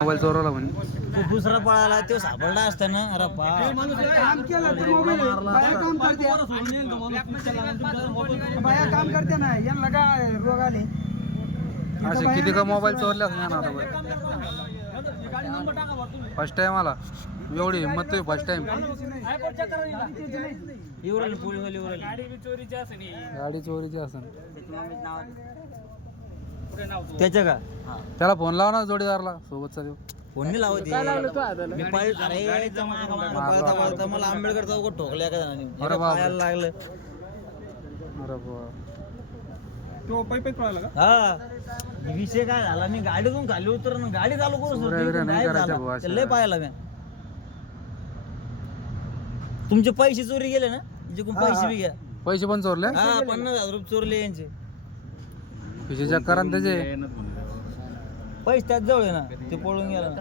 Mobile चोरवला म्हणे. तो दुसरा पळाला तो सापडला असताना अरे काम केलं तर मोबाईल बाया काम करते बाया काम करते ना यांना काय रोग आले असे किती का मोबाईल चोरले असणार आता. फर्स्ट टाइम आला एवढी हिंमत तुम्ही फर्स्ट टाइम. गाडी चोरीची असेल त्याच्या का त्याला फोन लावा ना जोडीदारला सोबतचा देऊ. फोन नाही लावत मी मला आंबेडकर चौक ठोकल्या का पायाला लागलं. अरे बा हा विषय काय झाला मी गाडीतून खाली उतर गाडी चालू करू लय पाहायला मी तुमचे पैसे चोरी गेले ना जिकडून पैसे बी घ्या. पैसे पण चोरले. हा 50,000 रुपये चोरले यांचे विशेष कारण त्याचे पैसे त्याच जवळ आहे ना ते पळून गेला ना.